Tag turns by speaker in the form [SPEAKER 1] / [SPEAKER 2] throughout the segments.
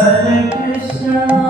[SPEAKER 1] Hare Krishna.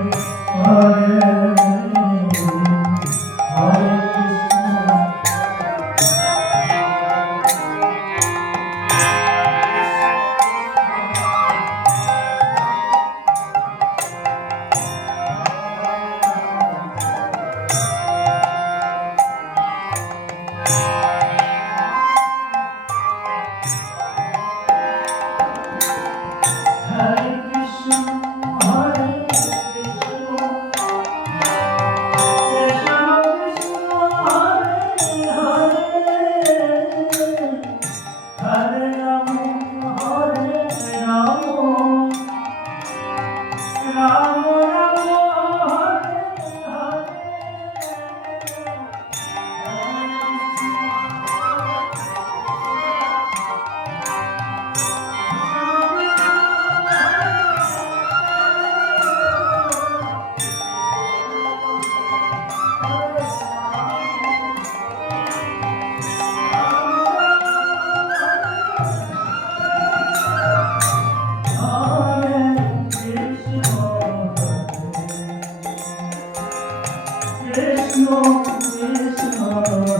[SPEAKER 1] Krishna Krishna,